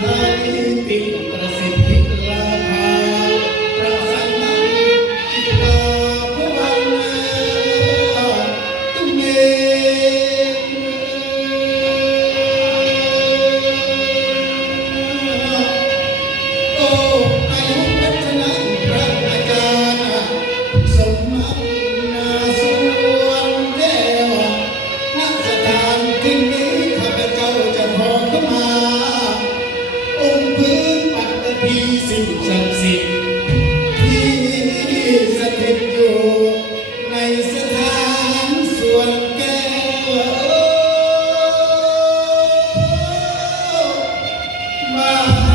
ചരിത്തിൽ പ്രസിദ്ധ Amen.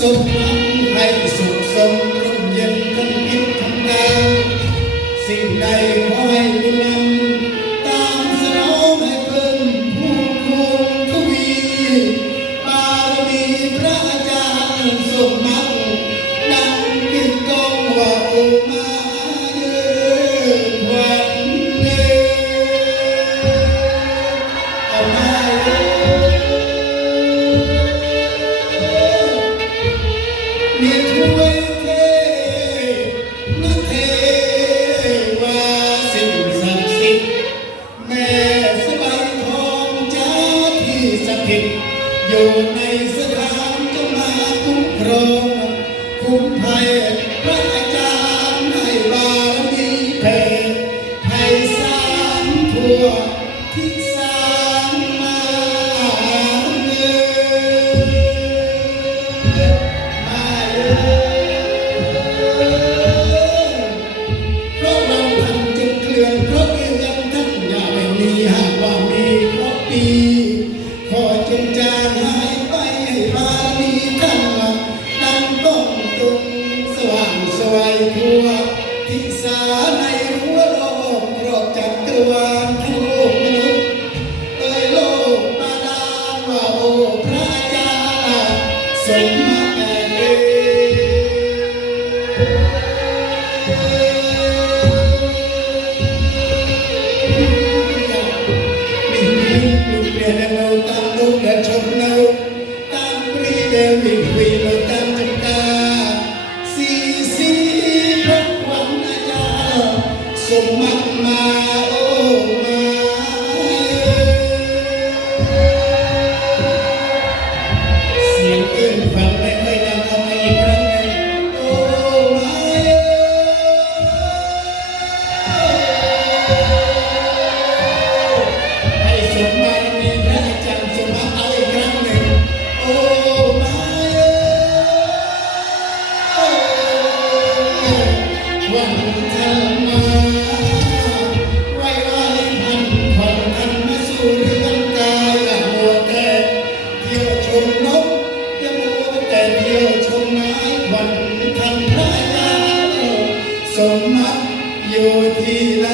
sông thắm hay sụp sông công nhân thân yêu thắng nam xin này có hay năm อยู่ในสถานจงมาคุ้มครองคุ้มภัยพระ mặn mà สมมัติอยู่ที่ใด